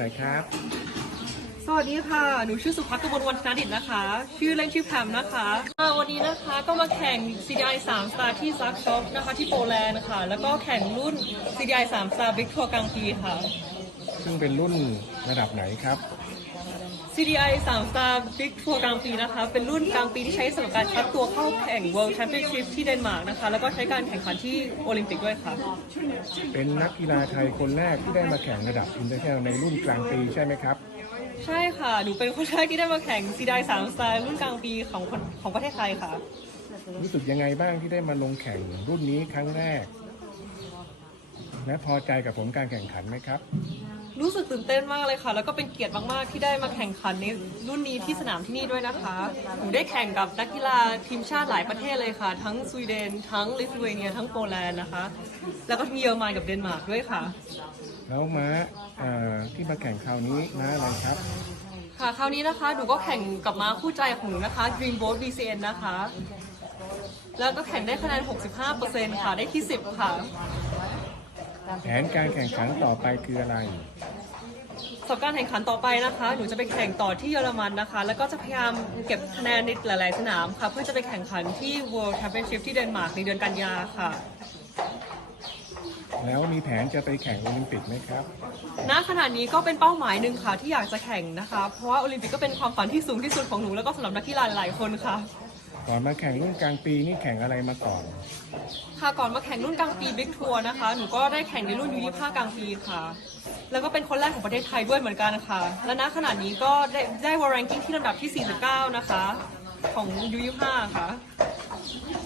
หน่อยครับ สวัสดีค่ะ หนูชื่อสุภักกมลวันธนดิตนะคะ ชื่อเล่นชื่อแพมนะคะอ่าวันนี้นะคะก็มาแข่ง CDI 3 Star ที่ซักช็อปนะคะที่โปแลนด์ค่ะ แล้วก็แข่งรุ่น CDI 3 Star Big Tour กลางปีค่ะ ซึ่งเป็นรุ่นระดับไหนครับ CDI 3 Star Big Tour กลางปีนะคะ เป็นรุ่นกลางปีที่ใช้สำหรับการคัดตัวเข้าแข่ง World Championship ที่เดนมาร์กนะคะ แล้วก็ใช้การแข่งขันที่โอลิมปิกด้วยค่ะ เป็นนักกีฬาไทยคนแรกที่ได้มาแข่งระดับอินเตอร์เนชั่นแนลในรุ่นกลางปีใช่ไหมครับ ใช่ค่ะ หนูเป็นคนแรกที่ได้มาแข่ง CDI 3 Star รุ่นกลางปีของคนของประเทศไทยค่ะ รู้สึกยังไงบ้างที่ได้มาลงแข่งรุ่นนี้ครั้งแรก และพอใจกับผลการแข่งขันไหมครับ รู้สึกตื่นเต้นมากเลยค่ะ แล้วก็เป็นเกียรติมาก ๆ ที่ได้มาแข่งขันในรุ่นนี้ที่สนามที่นี่ด้วยนะคะหนูได้แข่งกับนักกีฬาทีมชาติหลายประเทศเลยค่ะ ทั้งสวีเดน ทั้งลิทัวเนีย ทั้งโปแลนด์นะคะ แล้วก็มีเยอรมันกับเดนมาร์กด้วยค่ะ แล้วม้าเอ่อที่มาแข่งคราวนี้ม้าอะไรครับ ค่ะ คราวนี้นะคะ หนูก็แข่งกับม้าคู่ใจของหนูนะคะ Dreamboat BCN นะคะ แล้วก็แข่งได้คะแนน 65%ค่ะ ได้ที่ 10 ค่ะ แผนการแข่งขันต่อไปคืออะไรสำหรับการแข่งขันต่อไปนะคะ หนูจะไปแข่งต่อที่เยอรมันนะคะ แล้วก็จะพยายามเก็บคะแนนในหลาย ๆ สนามค่ะ เพื่อจะไปแข่งขันที่ World Championship ที่เดนมาร์กในเดือนกันยาค่ะ แล้วมีแผนจะไปแข่งโอลิมปิกไหมครับ ณ ขณะนี้ก็เป็นเป้าหมายหนึ่งค่ะที่อยากจะแข่งนะคะ เพราะว่าโอลิมปิกก็เป็นความฝันที่สูงที่สุดของหนูแล้วก็สำหรับนักกีฬาหลายๆคนค่ะ ก่อนมาแข่งรุ่นกลางปีนี่แข่งอะไรมาก่อน ค่ะก่อนมาแข่งรุ่นกลางปีบิ๊กทัวร์นะคะ หนูก็ได้แข่งในรุ่นยูยี่ห้ากลางปีค่ะ แล้วก็เป็นคนแรกของประเทศไทยด้วยเหมือนกันค่ะ และณขณะนี้ก็ได้ได้วอร์ r ร n กิ้งที่ลำดับที่ 49 นะคะ ของยูยี่ห้าค่ะ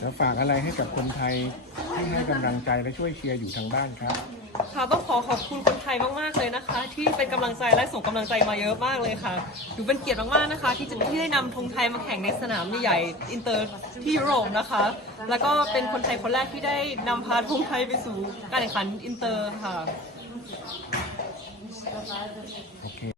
แล้วฝากอะไรให้กับคนไทยที่ให้กำลังใจและช่วยเชียร์อยู่ทางบ้านครับ ค่ะต้องขอขอบคุณคนไทยมากๆเลยนะคะ ที่เป็นกำลังใจและส่งกำลังใจมาเยอะมากเลยค่ะดูเป็นเกียรติมากๆนะคะ ที่จะที่ได้นำธงไทยมาแข่งในสนามใหญ่อินเตอร์ที่ยุโรปนะคะ แล้วก็เป็นคนไทยคนแรกที่ได้นำพาธงไทยไปสู่การแข่งขันอินเตอร์ค่ะ